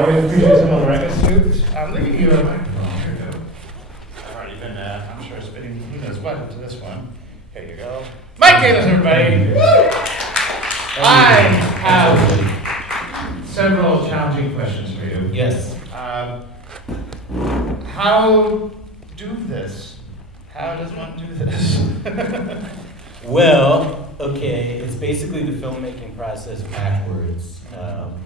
always appreciate some of the records too. I'm leaving you a microphone. Here you go. I've already been, I'm sure, spitting who knows what into this one. Here you go. Mike Kalis, everybody! I have several challenging questions for you. Yes. How do this? How does one do this? Well, okay, it's basically the filmmaking process backwards.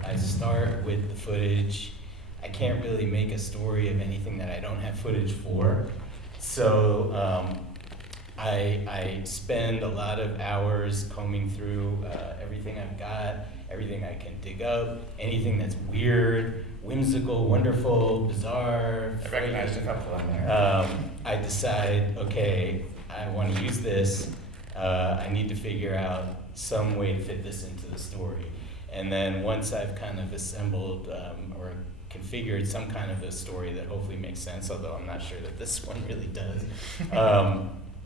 I start with the footage. I can't really make a story of anything that I don't have footage for. So I spend a lot of hours combing through everything I've got, everything I can dig up, anything that's weird, whimsical, wonderful, bizarre. I recognized a couple in there. I decide, okay, I want to use this. I need to figure out some way to fit this into the story. And then once I've kind of assembled or configured some kind of a story that hopefully makes sense, although I'm not sure that this one really does,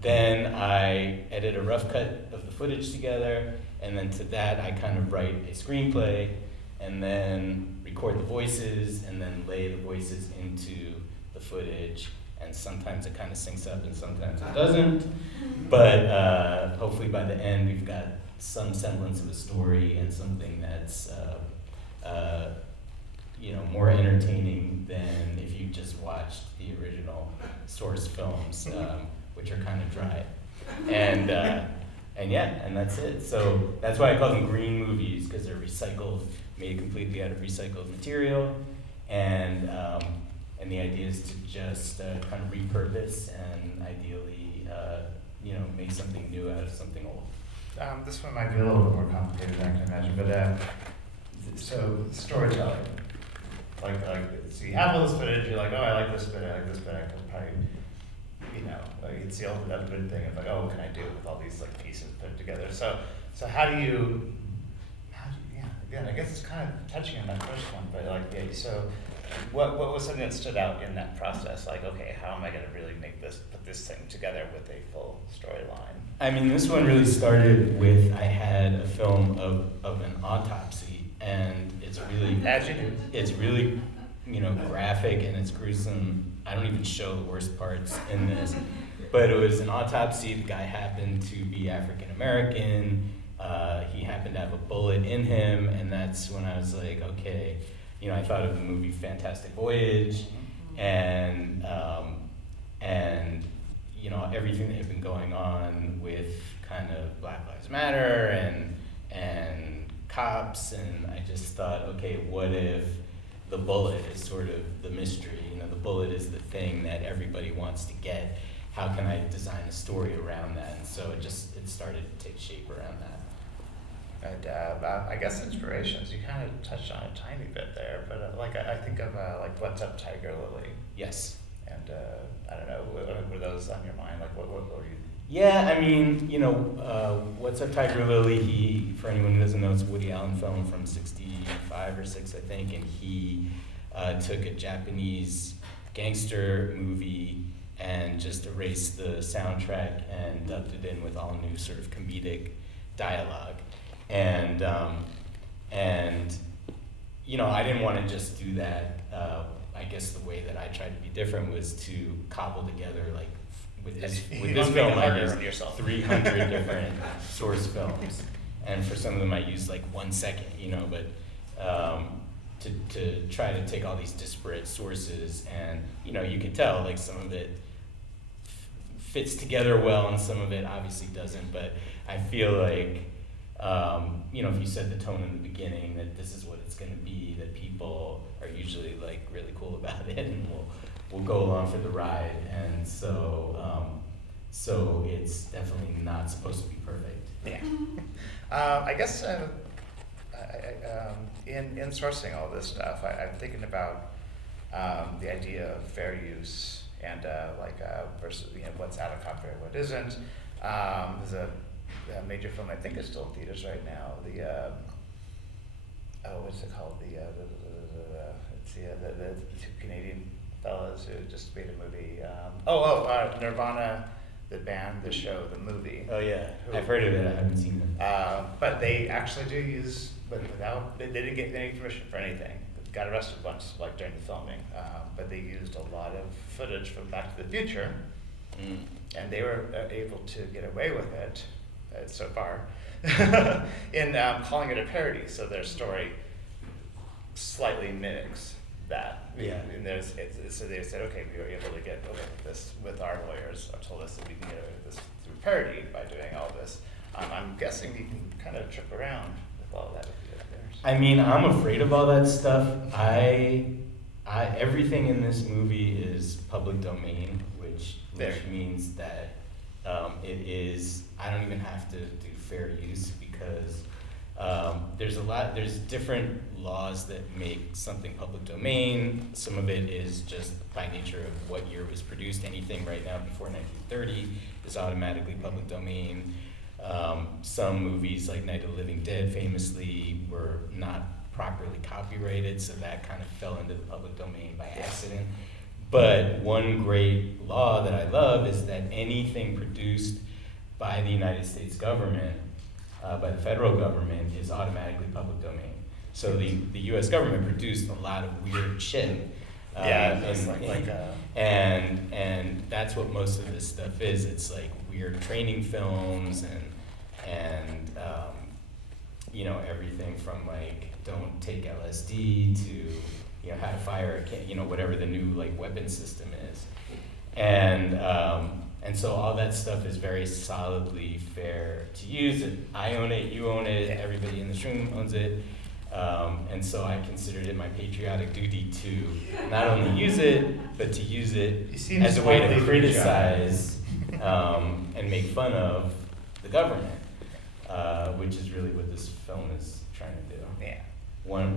then I edit a rough cut of the footage together, and then to that I kind of write a screenplay, and then record the voices, and then lay the voices into the footage. And sometimes it kind of syncs up and sometimes it doesn't. But hopefully by the end we've got some semblance of a story and something that's more entertaining than if you just watched the original source films, which are kind of dry. And that's it. So that's why I call them green movies, because they're recycled, made completely out of recycled material. And the idea is to just kind of repurpose and ideally, make something new out of something old. This one might be a little bit more complicated than I can imagine, but so storytelling. So you have all this footage, you're like, oh, I like this bit, I could probably, it's the ultimate thing of like, oh, what can I do with all these pieces put together? So how do you, again, I guess it's kind of touching on that first one, but so what was something that stood out in that process? Like, okay, how am I going to really put this thing together with a full storyline? I mean, this one really started with, I had a film of an autopsy, and it's really, graphic and it's gruesome. I don't even show the worst parts in this, but it was an autopsy. The guy happened to be African American. He happened to have a bullet in him, and that's when I was like, okay. I thought of the movie Fantastic Voyage, and everything that had been going on with kind of Black Lives Matter and cops, and I just thought, okay, what if the bullet is sort of the mystery? The bullet is the thing that everybody wants to get. How can I design a story around that? And so it started to take shape around that. And I guess inspirations, you kind of touched on a tiny bit there, but I think of What's Up, Tiger Lily? Yes. And I don't know, were those on your mind? What were you? Yeah, I mean, What's Up, Tiger Lily? For anyone who doesn't know, it's a Woody Allen film from '65 or '6, I think, and he took a Japanese gangster movie and just erased the soundtrack and dubbed it in with all new sort of comedic dialogue. And I didn't want to just do that. I guess the way that I tried to be different was to cobble together, with this film, I used 300 different source films, and for some of them I used 1 second, but to try to take all these disparate sources, and you can tell some of it fits together well and some of it obviously doesn't, but I feel like if you set the tone in the beginning that this is what it's going to be, that people are usually really cool about it and will go along for the ride, and so it's definitely not supposed to be perfect. Yeah. I guess in sourcing all this stuff, I'm thinking about the idea of fair use and versus what's out of copyright, what isn't. There's a major film I think is still in theaters right now. What's it called? The two Canadian fellas who just made a movie. Nirvana, the band, the show, the movie. Oh yeah, I've heard of it. I haven't seen it. But they actually do use, but without they didn't get any permission for anything. got arrested once, like during the filming, but they used a lot of footage from Back to the Future, and they were able to get away with it so far in calling it a parody. So their story slightly mimics that. Yeah. And so they said, okay, we were able to get away with this with our lawyers. Told us that we can get away with this through parody by doing all this. I'm guessing you can kind of trip around with all that. I mean, I'm afraid of all that stuff. Everything in this movie is public domain, which means that I don't even have to do fair use because there's different laws that make something public domain. Some of it is just by nature of what year it was produced. Anything right now before 1930 is automatically public domain. Some movies like Night of the Living Dead famously were not properly copyrighted, so that kind of fell into the public domain by accident. But one great law that I love is that anything produced by the United States government, by the federal government, is automatically public domain. So the US government produced a lot of weird shit. And that's what most of this stuff is. It's like weird training films and everything from like don't take LSD to how to fire whatever the new like weapon system is, and so all that stuff is very solidly fair to use. I own it, you own it, everybody in this room owns it. And so I considered it my patriotic duty to not only use it, but to use it as a way to criticize and make fun of the government, which is really what this film is trying to do. Yeah.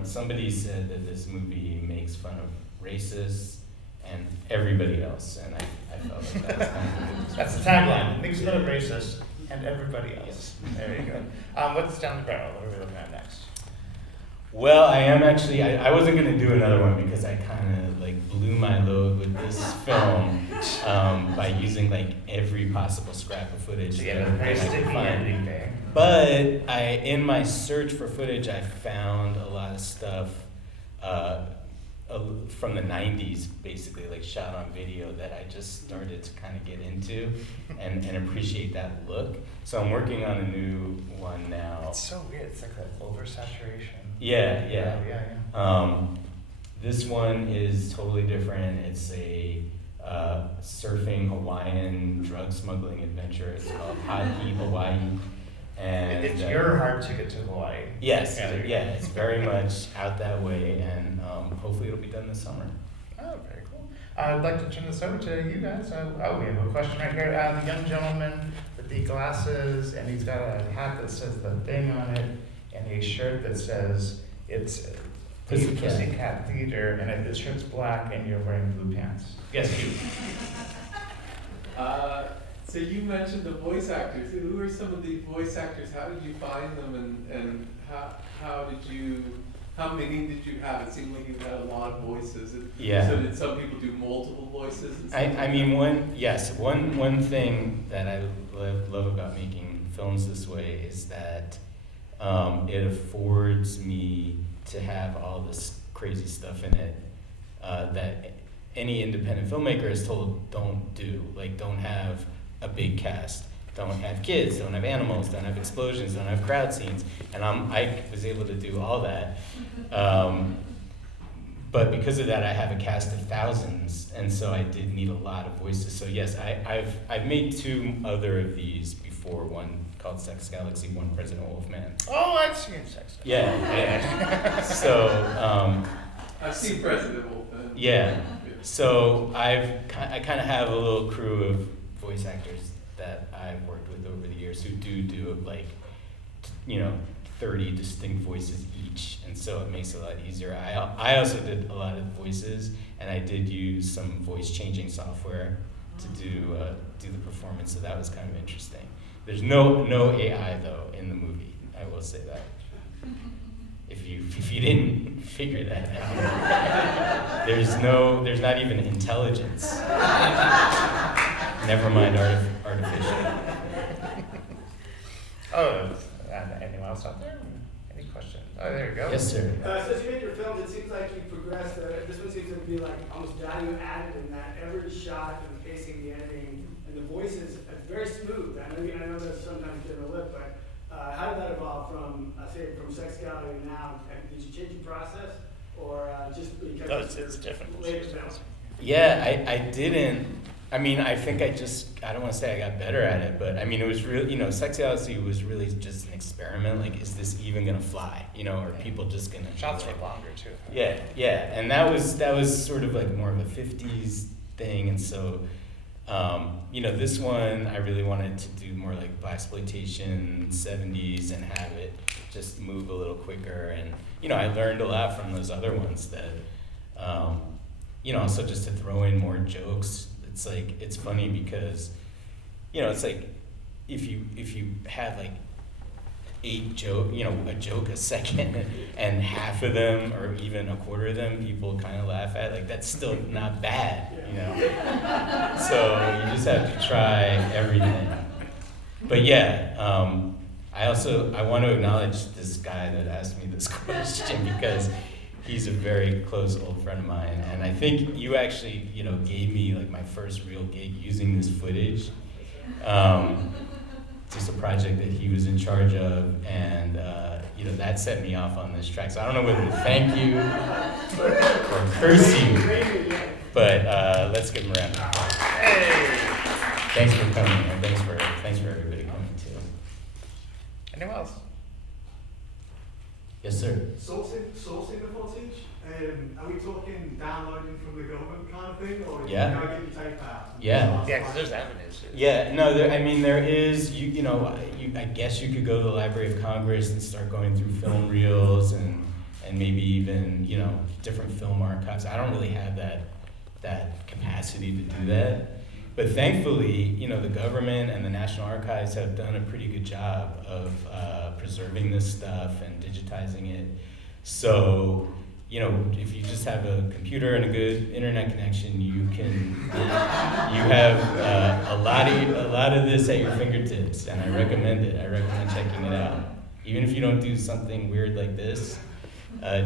Somebody said that this movie makes fun of racists and everybody else, and I felt like that was kind of a good That's the tagline, makes fun of racists and everybody else. There you go. What's down the barrel? What are we looking at next? Well, I am actually, I wasn't going to do another one because I kind of like blew my load with this film by using like every possible scrap of footage that I could find. But in my search for footage, I found a lot of stuff from the 90s, basically, like shot on video that I just started to kind of get into and appreciate that look. So I'm working on a new one now. It's so weird. It's like that oversaturation. Yeah. This one is totally different. It's a surfing Hawaiian drug smuggling adventure. It's called Hawaii Hawaii. And it's your heart ticket to Hawaii. Yes, it's very much out that way, and hopefully it'll be done this summer. Oh, very cool. I'd like to turn this over to you guys. We have a question right here. The young gentleman with the glasses, and he's got a hat that says The Thing on it, and a shirt that says it's Pussycat Theater, and the shirt's black, and you're wearing blue pants. Yes, you. So you mentioned the voice actors. Who are some of the voice actors? How did you find them, and how many did you have? It seemed like you had a lot of voices. Yeah. So did some people do multiple voices? One thing that I love about making films this way is that it affords me to have all this crazy stuff in it that any independent filmmaker is told don't do. Like, don't have a big cast, don't have kids, don't have animals, don't have explosions, don't have crowd scenes, and I was able to do all that. But because of that, I have a cast of thousands, and so I did need a lot of voices. So yes, I've made two other of these before. One called Sex Galaxy, one President Wolfman. Oh, I've seen Sex Galaxy. Yeah. So I've seen President Wolfman. Yeah. So I kind of have a little crew of voice actors that I've worked with over the years who do like 30 distinct voices each, and so it makes it a lot easier. I also did a lot of voices, and I did use some voice changing software to do the performance, so that was kind of interesting. There's no AI though in the movie. I will say that. If you didn't figure that out, there's not even intelligence. Never mind artificial. Oh, anyone else out there? Any questions? Oh, there you go. Yes, sir. As you make your films, it seems like you progressed. This one seems to be like almost value added in that every shot and the pacing, the editing, and the voices are very smooth. I know that's sometimes get a lip, but how did that evolve from, say, from Sex Gallery now? Did you change the process, or just because No, it's different. later films? Yeah, I didn't. I mean, I think I don't want to say I got better at it, but I mean, it was really, Sexuality was really just an experiment. Like, is this even going to fly? Or are people just going to... Shots take longer, too. Yeah. And that was sort of like more of a 50s thing. And so, this one, I really wanted to do more like blaxploitation, 70s, and have it just move a little quicker. And, I learned a lot from those other ones that, also just to throw in more jokes. It's like, it's funny because, it's like if you have like 8 a joke a second, and half of them or even a quarter of them people kind of laugh at, like, that's still not bad, So you just have to try everything. But yeah, I want to acknowledge this guy that asked me this question because he's a very close old friend of mine, and I think you actually, gave me like my first real gig using this footage. Just a project that he was in charge of, and that set me off on this track. So I don't know whether to thank you or curse you, but let's give him a round. Hey! Thanks for coming, and thanks for everybody coming too. Anyone else? Yes, sir. Sourcing the footage, are we talking downloading from the government kind of thing, or Yeah. you gotta get your tape out? Yeah. Yeah, because there's avenues. Yeah, no, there is, I guess you could go to the Library of Congress and start going through film reels and maybe even, different film archives. I don't really have that capacity to do that. But thankfully, the government and the National Archives have done a pretty good job of preserving this stuff and digitizing it. So, if you just have a computer and a good internet connection, you have a lot of this at your fingertips, and I recommend it. I recommend checking it out. Even if you don't do something weird like this,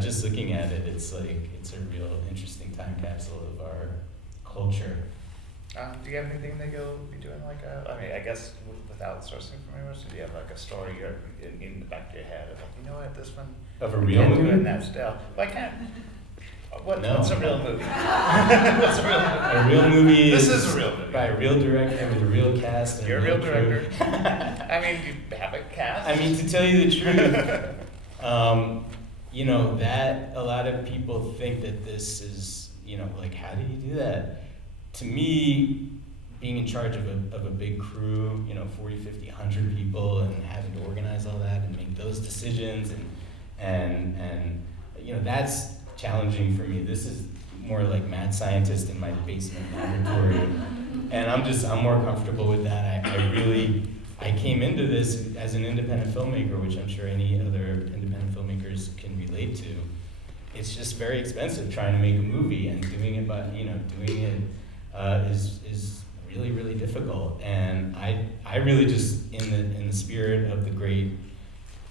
just looking at it, it's a real interesting time capsule of our culture. Do you have anything that you'll be doing I guess without sourcing from anywhere, so do you have like a story in the back of your head of like, what, this one? Of a real movie? In that style. Well, I can't. No. What's a real movie? What's a real movie? A real movie This is a real movie. By a real director with a real cast. And You're a real crew. director. I mean, you have a cast. I mean, to tell you the truth, that a lot of people think that this is, like, how do you do that? To me, being in charge of a big crew, 40, 50, 100 people, and having to organize all that and make those decisions, and that's challenging for me. This is more like mad scientist in my basement laboratory, and I'm more comfortable with that. I came into this as an independent filmmaker, which I'm sure any other independent filmmakers can relate to. It's just very expensive trying to make a movie, and doing it is really, really difficult. And I really just, in the spirit of the great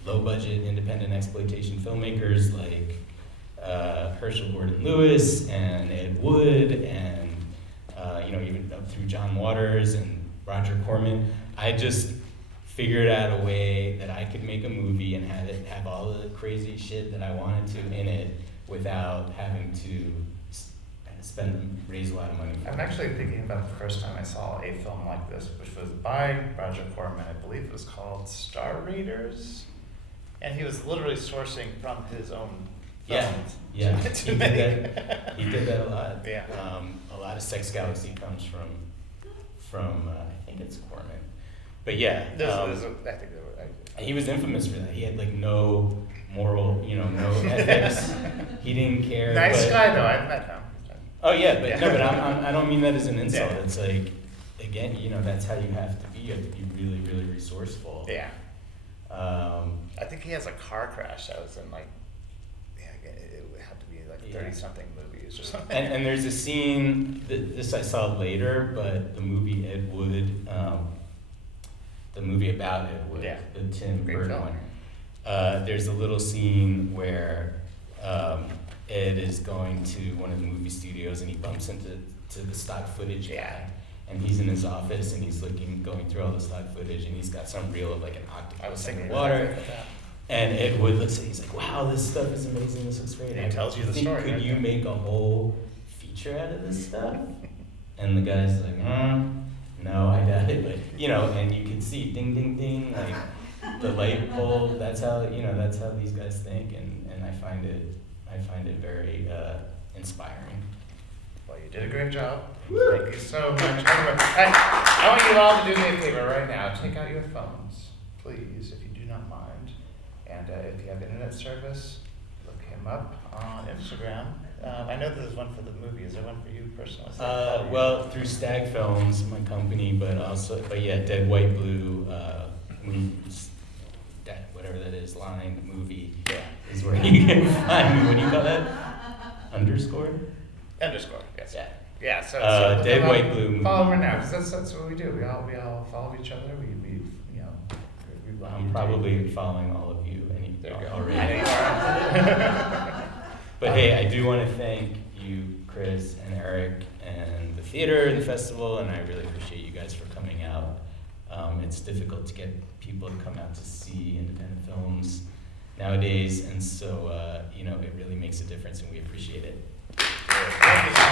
low budget independent exploitation filmmakers like Herschel Gordon Lewis and Ed Wood and even up through John Waters and Roger Corman, I just figured out a way that I could make a movie and have all the crazy shit that I wanted to in it without having to raise a lot of money. I'm actually thinking about the first time I saw a film like this, which was by Roger Corman. I believe it was called Star Raiders, and he was literally sourcing from his own films. Yeah. To make. He did that a lot. Yeah. A lot of Sex Galaxy comes from I think it's Corman, but yeah. I think there were. He was infamous for that. He had like no moral, no ethics. He didn't care. Nice guy though. I've met him. Oh yeah, but I don't mean that as an insult. Yeah. It's like, again, that's how you have to be. You have to be really, really resourceful. Yeah. I think he has a car crash that was in it would have to be like 30-something movies or something. And there's a scene, this I saw later, but the movie Ed Wood, the movie about Ed Wood, the Tim Great Burton film. one. There's a little scene where Ed is going to one of the movie studios and he bumps into the stock footage guy. And he's in his office and he's going through all the stock footage and he's got some reel of like an I was octopus in thinking the water. that. And Ed Wood looks at it, he's like, wow, this stuff is amazing, this looks great. And he tells you the story, Could right? you make a whole feature out of this stuff? And the guy's like, no, I doubt it. But, you know, and you can see ding, ding, ding, like the light bulb, that's how these guys think. And I find it very inspiring. Well, you did a great job. Thank you so much. Hey, I want you all to do me a favor right now. Take out your phones, please, if you do not mind. And if you have internet service, look him up on Instagram. I know there's one for the movie. Is there one for you personally? Well, through Stag Films, my company, but yeah, Dead White Blue, whatever that is, line movie, is where you can find me. What do you call that? Underscore, yes. yeah. Yeah, so Dead follow- White Blue movie. Follow her now, because that's what we do. We all follow each other. We want I'm you to- probably following all of you There you go. already. I know you are. But hey, I do want to thank you, Chris and Eric, and the theater and the festival, and I really appreciate you guys for coming out. It's difficult to get people to come out to see independent films nowadays, and so it really makes a difference, and we appreciate it. Thank you so